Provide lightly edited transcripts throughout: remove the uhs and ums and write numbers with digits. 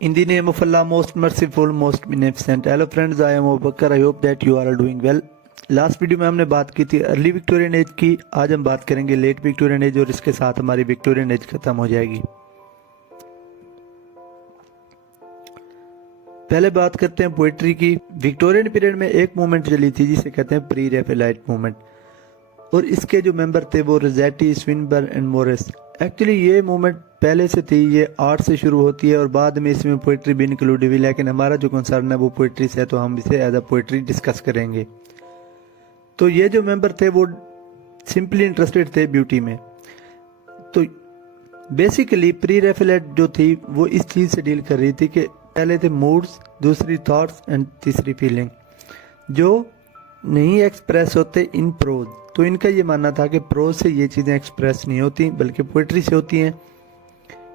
In the name of Allah, most merciful, most beneficent. Hello friends, I am Abu Bakr. I hope that you are all doing well. Last video में हमने बात की थी early Victorian age की, आज हम बात करेंगे लेट विक्टोरियन एज और इसके साथ हमारी विक्टोरियन एज खत्म हो जाएगी। पहले बात करते हैं पोएट्री की। विक्टोरियन पीरियड में एक मूवमेंट चली थी जिसे कहते हैं प्री रैफेलाइट मूवमेंट, और इसके जो मेंबर थे वो रोज़ेटी, स्विनबर्न एंड मोरिस। एक्चुअली ये मूवमेंट पहले से थी, ये आर्ट से शुरू होती है और बाद में इसमें पोइट्री भी इंक्लूड हुई, लेकिन हमारा जो कंसर्न है वो पोइट्री से है, तो हम इसे एज अ पोइट्री डिस्कस करेंगे। तो ये जो मेंबर थे वो सिंपली इंटरेस्टेड थे ब्यूटी में। तो बेसिकली प्री रैफेलाइट जो थी वो इस चीज़ से डील कर रही थी कि पहले थे मूड्स, दूसरी थॉट्स एंड तीसरी फीलिंग, जो नहीं एक्सप्रेस होते इन प्रोज। तो इनका ये मानना था कि प्रोज से ये चीज़ें एक्सप्रेस नहीं होती बल्कि पोइट्री से होती हैं।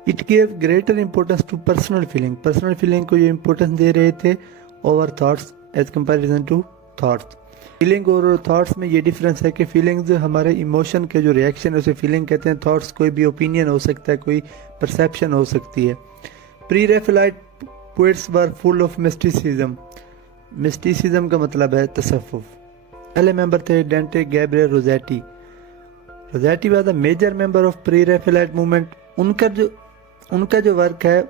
It gave greater importance to personal feeling, personal feeling को ये इंपॉर्टेंस दे रहे थे over thoughts as comparison to thoughts. Feeling और थॉट्स में ये डिफरेंस है कि फीलिंग्स हमारे इमोशन के जो रिएक्शन है उसे फीलिंग कहते हैं, थॉट्स कोई भी ओपिनियन हो सकता है, कोई परसेप्शन हो सकती है। Pre Raphaelite poets were full of mysticism. Mysticism का मतलब है तसव्वुफ। पहले मेंबर थे Dante Gabriel Rossetti. Rossetti was a major member of pre Raphaelite movement. उनका जो वर्क है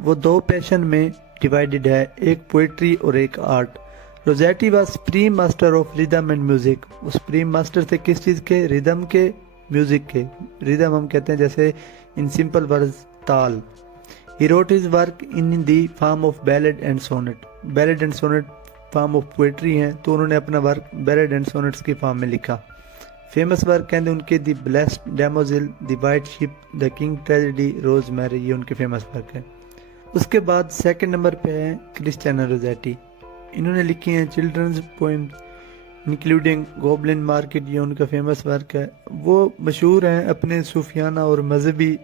वो दो पैशन में डिवाइडेड है, एक पोइट्री और एक art. Rossetti was supreme master of rhythm and music. वो सुप्रीम मास्टर थे किस चीज़ के? रिदम के, म्यूजिक के। रिदम हम कहते हैं जैसे इन सिंपल वर्ड्स ताल। He wrote his work in the form of ballad and sonnet. Ballad and sonnet form of poetry हैं, तो उन्होंने अपना वर्क बैलेड एंड सोनेट्स की फॉर्म में लिखा। फेमस वर्क कहते हैं उनके the Blessed Damozel, the White Ship, the King Tragedy, Rose Mary, ये उनके फेमस वर्क है। उसके बाद सेकंड नंबर पे है क्रिस्टियाना रोज़ेटी। इन्होंने लिखी हैं children's poems including Goblin Market, ये उनका फेमस वर्क है। वो मशहूर हैं अपने सूफियाना और मजहबी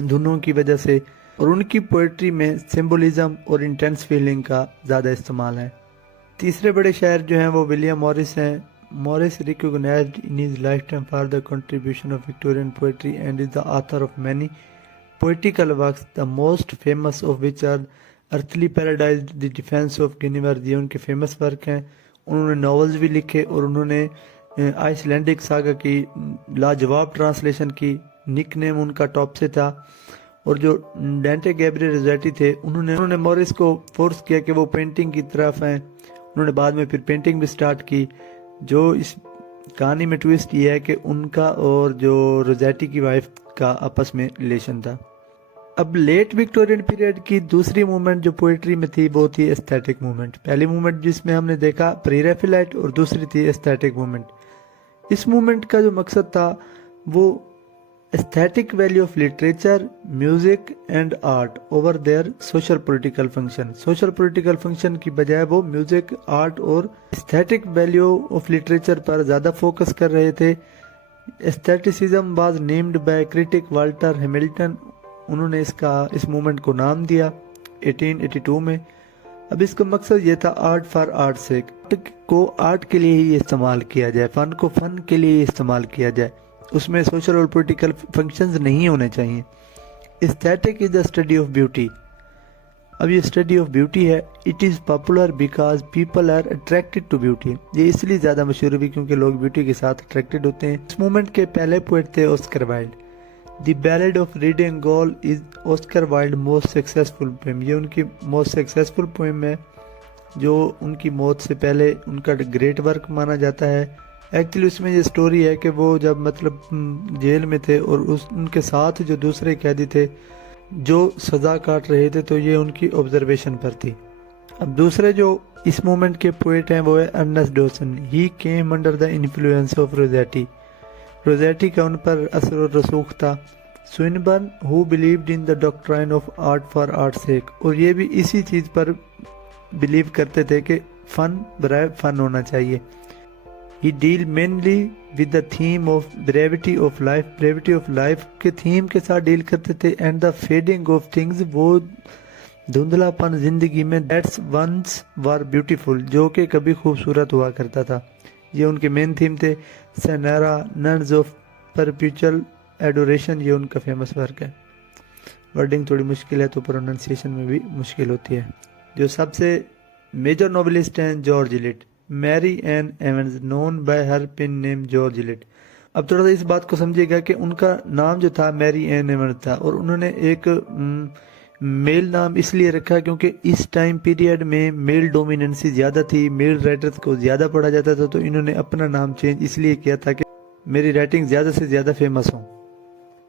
धुनों की वजह से, और उनकी पोएट्री में सिंबलिज्म और इंटेंस फीलिंग का ज़्यादा इस्तेमाल है। तीसरे बड़े शायर जो हैं वो विलियम मॉरिस हैं। Morris recognised in his lifetime for the contribution of Victorian poetry and is the author of many poetical works, the most famous of which are Earthly Paradise, the Defence of Guinevere, ये उनके famous work हैं। उन्होंने novels भी लिखे और उन्होंने Icelandic saga की लाजवाब ट्रांसलेशन की। निक नेम उनका टॉप से था। और जो डेंटे गैब्रियल रोज़ेटी थे उन्होंने मॉरिस को फोर्स किया कि वो पेंटिंग की तरफ हैं। उन्होंने बाद में फिर पेंटिंग भी स्टार्ट की। जो इस कहानी में ट्विस्ट ये है कि उनका और जो रोज़ेटी की वाइफ का आपस में रिलेशन था। अब लेट विक्टोरियन पीरियड की दूसरी मूवमेंट जो पोइट्री में थी वो थी एस्थेटिक मूवमेंट। पहली मूवमेंट जिसमें हमने देखा प्री रैफेलाइट और दूसरी थी एस्थेटिक मूवमेंट। इस मूवमेंट का जो मकसद था वो aesthetic value of literature, music and art over their social political function. Social political function की बजाय वो म्यूजिक, आर्ट और एस्थेटिक वैल्यू ऑफ लिटरेचर पर ज़्यादा फोकस कर रहे थे। Aestheticism was named by critic Walter Hamilton. उन्होंने इस मूवमेंट को नाम दिया 1882 में। अब इसका मकसद ये था आर्ट फॉर आर्ट से, को आर्ट के लिए ही इस्तेमाल किया जाए, फन को फन के लिए इस्तेमाल किया जाए, उसमें सोशल और पॉलिटिकल फंक्शंस नहीं होने चाहिए। Aesthetic is the study of beauty. अब ये स्टडी ऑफ ब्यूटी है। It is popular because people are attracted to beauty. ये इसलिए ज़्यादा मशहूर हुई क्योंकि लोग ब्यूटी के साथ अट्रैक्टेड होते हैं। इस मूवमेंट के पहले पोएट थे Oscar Wilde. The Ballad of Reading Gaol is Oscar Wilde most successful poem. ये उनकी मोस्ट सक्सेसफुल पोएम है जो उनकी मौत से पहले उनका ग्रेट वर्क माना जाता है। एक्चुअली उसमें ये स्टोरी है कि वो जब मतलब जेल में थे और उनके साथ जो दूसरे कैदी थे जो सज़ा काट रहे थे, तो ये उनकी ऑब्जर्वेशन पर थी। अब दूसरे जो इस मूवमेंट के पोएट हैं वो है Ernest Dowson. He came under the influence of Rossetti. Rossetti का उन पर असर और रसूख था। Swinburne who believed in the doctrine of art for art sake, और ये भी इसी चीज़ पर बिलीव करते थे कि फ़न बराए फ़न होना चाहिए। He deal mainly with the theme of brevity of life. Brevity of life के थीम के साथ डील करते थे। and the fading of things, वो धुंधलापन जिंदगी में, that's once were beautiful, जो कि कभी खूबसूरत हुआ करता था। ये उनके मेन थीम थे। सैनारा, नन्स ऑफ परपेचुअल एडोरेशन, ये उनका फेमस वर्क है। वर्डिंग थोड़ी मुश्किल है तो प्रोनाउंसिएशन में भी मुश्किल होती है। जो सबसे मेजर नॉवेलिस्ट हैं George Eliot, Mary Ann Evans known by her pen name George Eliot. अब थोड़ा सा इस बात को समझिएगा कि उनका नाम जो था मैरी एन एवंस था और उन्होंने एक मेल नाम इसलिए रखा क्योंकि इस टाइम पीरियड में मेल डोमिनेंसी ज़्यादा थी, मेल राइटर्स को ज़्यादा पढ़ा जाता था, तो इन्होंने अपना नाम चेंज इसलिए किया था कि मेरी राइटिंग ज़्यादा से ज़्यादा फेमस हो।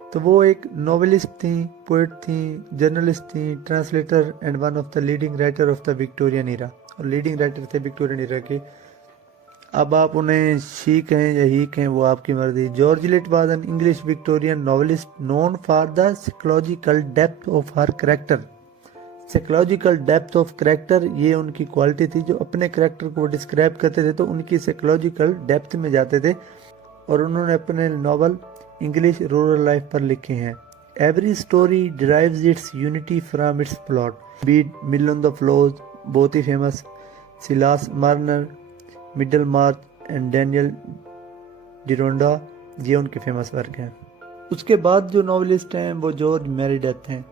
तो वो एक नॉवेलिस्ट थी, पोएट थी, जर्नलिस्ट थी, translator and one of the leading writer of the Victorian era, और लीडिंग राइटर थे विक्टोरियन ईरा के। अब आप उन्हें शी कहें या ही कहें वो आपकी मर्जी। George Eliot was an English Victorian novelist known for the psychological depth of her character. Psychological depth of character, ये उनकी क्वालिटी थी, जो अपने कैरेक्टर को डिस्क्राइब करते थे तो उनकी साइकोलॉजिकल डेप्थ में जाते थे, और उन्होंने अपने नॉवल इंग्लिश रूरल लाइफ पर लिखे हैं। Every story derives its unity from its plot, the Mill on the Floss, बहुत ही famous, Silas Marner, Middlemarch and Daniel Deronda, ये उनके फेमस वर्क हैं। उसके बाद जो नॉवेलिस्ट हैं वो जॉर्ज मेरिडेथ हैं।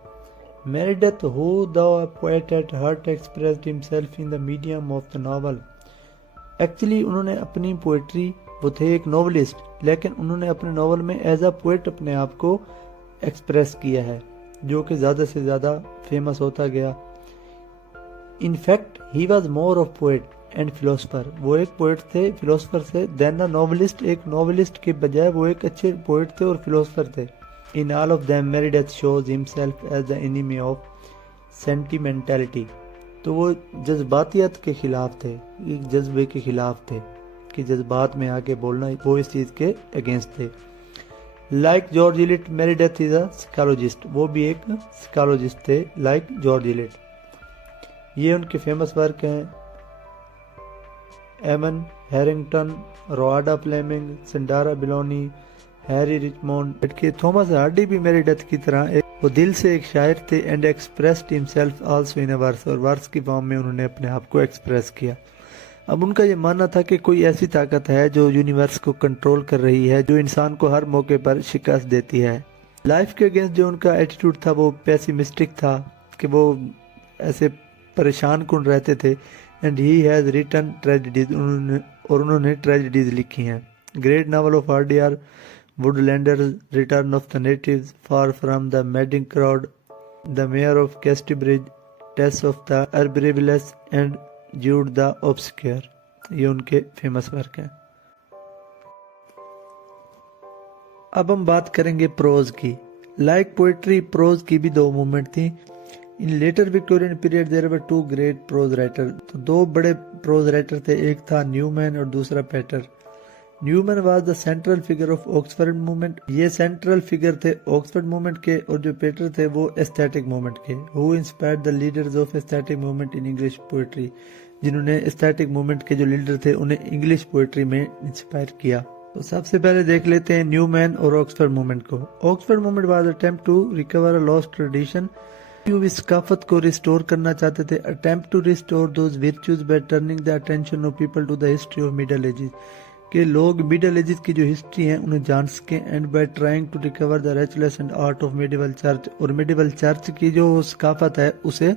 Meredith who the poet at heart expressed himself in the medium of the novel. Actually उन्होंने अपनी पोएट्री, वो थे एक नॉवेलिस्ट, लेकिन उन्होंने अपने नॉवल में एज अ पोएट अपने आप को एक्सप्रेस किया है, जो कि ज़्यादा से ज़्यादा फेमस होता गया। In fact he was more of poet and philosopher, वो एक पोएट थे, फिलोसफर थे, देन अ नॉवेलिस्ट। एक नॉवेलिस्ट के बजाय वो एक अच्छे पोएट थे और फिलोसफर थे। In all of them Meredith shows himself as the enemy of sentimentality. तो वो जज्बातियत के खिलाफ थे, एक जज्बे के खिलाफ थे कि जज्बात में आके बोलना, वो इस चीज़ के अगेंस्ट थे। Like George Eliot Meredith is a psychologist, वो भी एक साइकोलॉजिस्ट थे लाइक जॉर्ज इलियट। ये उनके फेमस वर्क हैं, एमन हैरिंगटन, रोआडा फ्लेमिंग, सिंडारा बिलोनी, हैरी रिचमोंड के। थॉमस हार्डी भी मेरिडेथ की तरह वो दिल से एक शायर थे and expressed himself also in a verse, और वर्स की फॉर्म में उन्होंने अपने आप को एक्सप्रेस किया। अब उनका ये मानना था कि कोई ऐसी ताकत है जो यूनिवर्स को कंट्रोल कर रही है, जो इंसान को हर मौके पर शिकस्त देती है। लाइफ के अगेंस्ट जो उनका एटीट्यूड था वो पेसिमिस्टिक था, कि वो ऐसे परेशान कुन रहते थे। And he has written tragedies, उन्होंने ट्रेजेडीज लिखी हैं। Great novel of Hardy are Woodlanders, Return of the Natives, Far from the Madding Crowd, the Mayor of Casterbridge, Tess of the D'Urbervilles and Jude the Obscure, ये उनके famous work हैं। अब हम बात करेंगे प्रोज की। लाइक पोएट्री, प्रोज की भी दो मूवमेंट थी। In later Victorian period there were two great prose writer, तो दो बड़े प्रोज राइटर थे, एक था न्यूमैन और दूसरा Pater. Newman was the central figure of Oxford movement, ये सेंट्रल फिगर थे ऑक्सफोर्ड मूवमेंट के, और जो पेटर थे वो एस्थेटिक मूवमेंट के। Who inspired the leaders of aesthetic movement in English poetry, जिन्होंने एस्थेटिक मूवमेंट के जो लीडर थे उन्हें इंग्लिश पोएट्री में इंस्पायर किया। तो सबसे पहले देख लेते हैं न्यूमैन और ऑक्सफोर्ड मूवमेंट को। Oxford movement was attempt to recover a lost tradition, इस सकाफत को रिस्टोर करना चाहते थे। Attempt to restore those virtues by turning the attention of people to the history of Middle Ages, कि लोग मिडल एजेस की जो हिस्ट्री है उन्हें जान सकें। And by trying to recover the richness and art of medieval church, और medieval church की जो सकाफत है उसे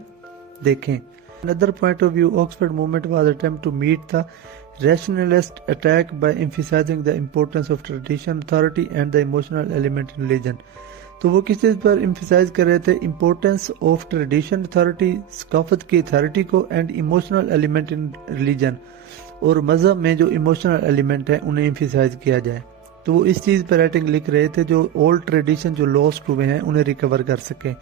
देखें। Another point of view, Oxford movement was attempt to meet the rationalist attack by emphasizing the importance of tradition, authority and the emotional element in religion. तो वो किस चीज़ पर emphasize कर रहे थे? Importance of tradition, authority, सकाफत की authority को, and emotional element in religion, और मज़हब में जो emotional element है उन्हें emphasize किया जाए। तो वो इस चीज़ पर राइटिंग लिख रहे थे, जो old tradition जो lost हुए हैं उन्हें रिकवर कर सकें।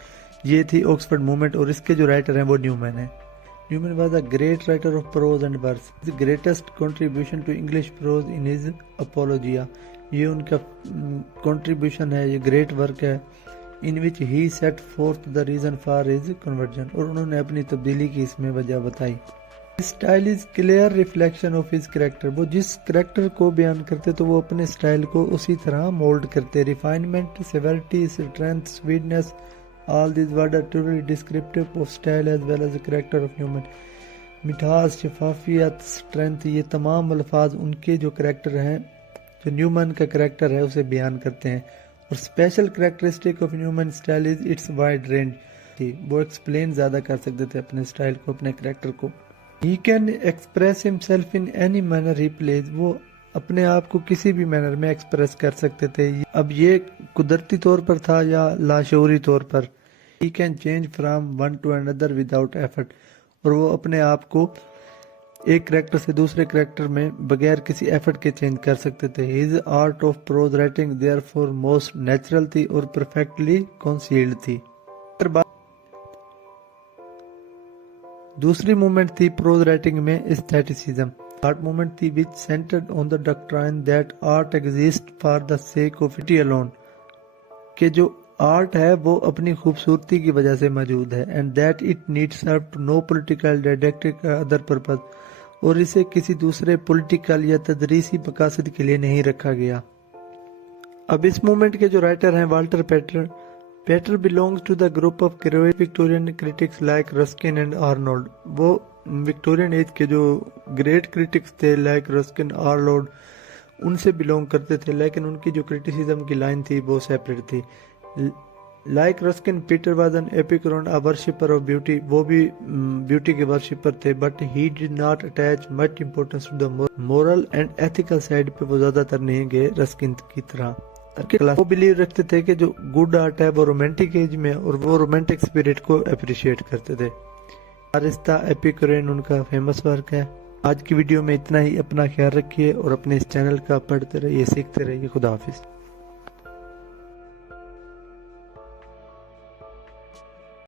ये थी ऑक्सफोर्ड मूवमेंट, और इसके जो राइटर हैं वो न्यूमैन है। Newman was a great writer of prose and verse. His greatest contribution to English prose in his Apologia. ये उनका contribution है, ये great work है, in which he set forth the reason for his conversion, और उन्होंने अपनी तब्दीली की इसमें वजह बताई। His style is clear reflection of his character. वो जिस character को बयान करते तो वो अपने स्टाइल को उसी तरह मोल्ड करते। Refinement, severity, strength, sweetness, all these words are truly descriptive of style as well as the character of Newman. मिठास, शफाफियत, स्ट्रेंथ, ये तमाम अल्फाज उनके जो करेक्टर हैं, जो न्यूमैन का करेक्टर है उसे बयान करते हैं। اور special characteristic of human style is its wide range تھی، وہ ایکسپلین زیادہ کر سکتے تھے اپنے اسٹائل کو، اپنے کریکٹر کو. He can express himself in any manner he please, وہ اپنے آپ کو کسی بھی مینر میں ایکسپریس کر سکتے تھے. اب یہ قدرتی طور پر تھا یا لاشعوری طور پر. He can change from one to another without effort, اور وہ اپنے آپ کو ایک کریکٹر سے دوسرے کریکٹر میں بغیر کسی ایفرٹ کے چینج کر سکتے تھے. His art of prose writing therefore most natural تھی اور پرفیکٹلی کنسیلڈ تھی. دوسری موومنٹ تھی پروز رائٹنگ میں ایستھیٹسزم. آرٹ موومنٹ تھی which centered on the doctrine that art exists for the sake of beauty alone، کہ جو آرٹ ہے وہ اپنی خوبصورتی کی وجہ سے موجود ہے، and that it needs serve to no political didactic or other purpose، اور اسے کسی دوسرے پولیٹیکل یا تدریسی مقاصد کے لیے نہیں رکھا گیا. اب اس موومنٹ کے جو رائٹر ہیں Walter Peter belongs to the group of great Victorian critics like Ruskin and Arnold. وہ وکٹورین ایج کے جو گریٹ کرٹکس تھے لائک رسکن آرنولڈ ان سے بلونگ کرتے تھے، لیکن ان کی جو کرٹیسزم کی لائن تھی وہ سیپریٹ تھی. Like Ruskin Pater was an epicurean a worshipper of beauty, وہ بھی بیوٹی کے ورشپر تھے، but he did not attach much importance to the moral and ethical side پہ وہ زیادہ تر نہیں گئے رسکن کی طرح. وہ بلیو رکھتے تھے کہ جو گڈ آرٹ ہے وہ رومانٹک ایج میں، اور وہ رومانٹک اسپرٹ کو اپریشیٹ کرتے تھے. آرستہ ایپیکورین ان کا فیمس ورک ہے. آج کی ویڈیو میں اتنا ہی. اپنا خیال رکھیے اور اپنے اس چینل کا پڑھتے رہیے، سیکھتے رہیے. خدا حافظ.